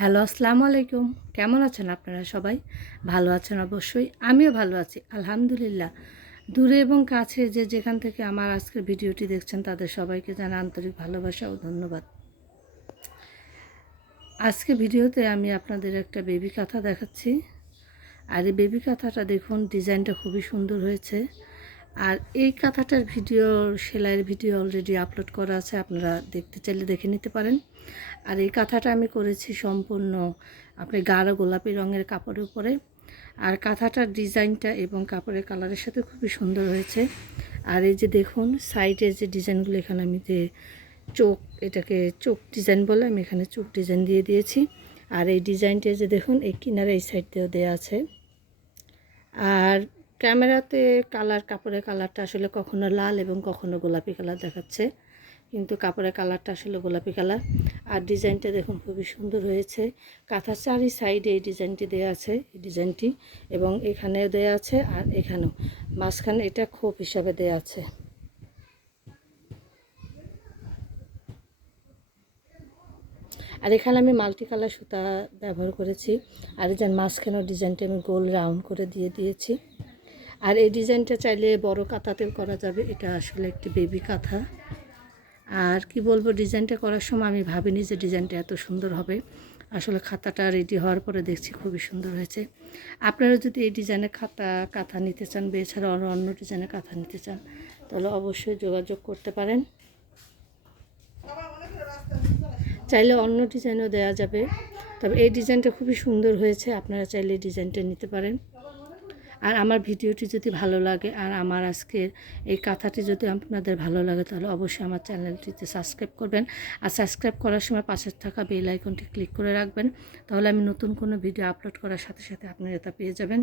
Hello, আসসালামু আলাইকুম। কেমন আছেন আপনারা সবাই? ভালো আছেন অবশ্যই। আমিও ভালো আছি, আলহামদুলিল্লাহ। দূরে এবং কাছে যে যেখান থেকে আমার আজকের ভিডিওটি দেখছেন তাদের সবাইকে জানাই আন্তরিক ভালোবাসা ও ধন্যবাদ। আজকে ভিডিওতে আমি আপনাদের একটা বেবি কাঁথা দেখাচ্ছি। আর এই বেবি কাঁথাটা দেখুন, ডিজাইনটা খুবই সুন্দর হয়েছে। আর এই কাঁথাটার ভিডিও, সেলাইয়ের ভিডিও অলরেডি আপলোড করা আছে, আপনারা দেখতে চাইলে দেখে নিতে পারেন। আর এই কাঁথাটা আমি করেছি সম্পূর্ণ আপনি গাঢ় গোলাপি রঙের কাপড়ের উপরে। আর কাঁথাটার ডিজাইনটা এবং কাপড়ের কালারের সাথে খুবই সুন্দর হয়েছে। আর এই যে দেখুন সাইডে যে ডিজাইনগুলো, এখানে আমি যে চোখ, এটাকে চোখ ডিজাইন বলে, আমি এখানে চোখ ডিজাইন দিয়ে দিয়েছি। আর এই ডিজাইনটা যে দেখুন এই কিনারে এই সাইড দিয়েও দেওয়া আছে। আর ক্যামেরাতে কাপড়ের কালারটা আসলে কখনো লাল এবং কখনো গোলাপি কালার দেখাচ্ছে, কিন্তু কাপড়ের কালারটা আসলে গোলাপি কালার। আর ডিজাইনটা দেখুন খুবই সুন্দর হয়েছে। কাঁথার চারি সাইডে এই ডিজাইনটি দেওয়া আছে, এই ডিজাইনটি, এবং এখানেও দেওয়া আছে আর এখানেও মাঝখানে এটা খোপ হিসাবে দেওয়া আছে। আর এখানে আমি মাল্টি কালার সুতা ব্যবহার করেছি। আর এই যে মাঝখানেও ডিজাইনটা আমি গোল রাউন্ড করে দিয়েছি। আর এই ডিজাইনটা চাইলে বড় কাঁথাতেও করা যাবে, এটা আসলে একটি বেবি কাঁথা। আর কি বলবো, ডিজাইনটা করার সময় আমি ভাবিনি যে ডিজাইনটা এত সুন্দর হবে। আসলে খাতাটা রেডি হওয়ার পরে দেখছি খুবই সুন্দর হয়েছে। আপনারা যদি এই ডিজাইনের কাঁথা নিতে চান বা এছাড়া অন্য ডিজাইনের কাঁথা নিতে চান, তাহলে অবশ্যই যোগাযোগ করতে পারেন। চাইলে অন্য ডিজাইনও দেওয়া যাবে, তবে এই ডিজাইনটা খুবই সুন্দর হয়েছে, আপনারা চাইলে এই ডিজাইনটা নিতে পারেন। আর আমার ভিডিওটি যদি ভালো লাগে আর আমার আজকের এই কাঁথাটি যদি আপনাদের ভালো লাগে, তাহলে অবশ্যই আমার চ্যানেলটিতে সাবস্ক্রাইব করবেন। আর সাবস্ক্রাইব করার সময় পাশে থাকা বেল আইকনটি ক্লিক করে রাখবেন, তাহলে আমি নতুন কোনো ভিডিও আপলোড করার সাথে সাথে আপনারা তা পেয়ে যাবেন।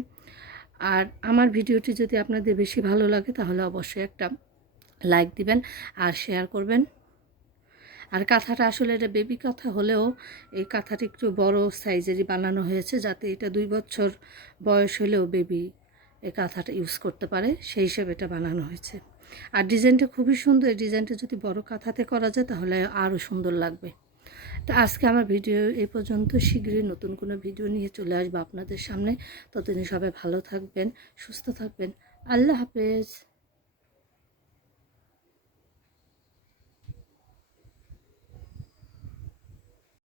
আর আমার ভিডিওটি যদি আপনাদের বেশি ভালো লাগে, তাহলে অবশ্যই একটা লাইক দিবেন আর শেয়ার করবেন। আর কাঁথাটা আসলে এটা বেবি কাঁথা হলেও এই কাঁথাটা একটু বড় সাইজেরই বানানো হয়েছে, যাতে এটা 2 বছর বয়স হলেও বেবি এই কাঁথাটা ইউজ করতে পারে, সেই হিসেবে এটা বানানো হয়েছে। আর ডিজাইনটা খুবই সুন্দর। এই ডিজাইনটা যদি বড় কাঁথাতে করা যায় তাহলে আরও সুন্দর লাগবে। তো আজকে আমার ভিডিও এই পর্যন্ত। শীঘ্রই নতুন কোনো ভিডিও নিয়ে চলে আসবো আপনাদের সামনে। ততদিন সবাই ভালো থাকবেন, সুস্থ থাকবেন। আল্লাহ হাফেজ।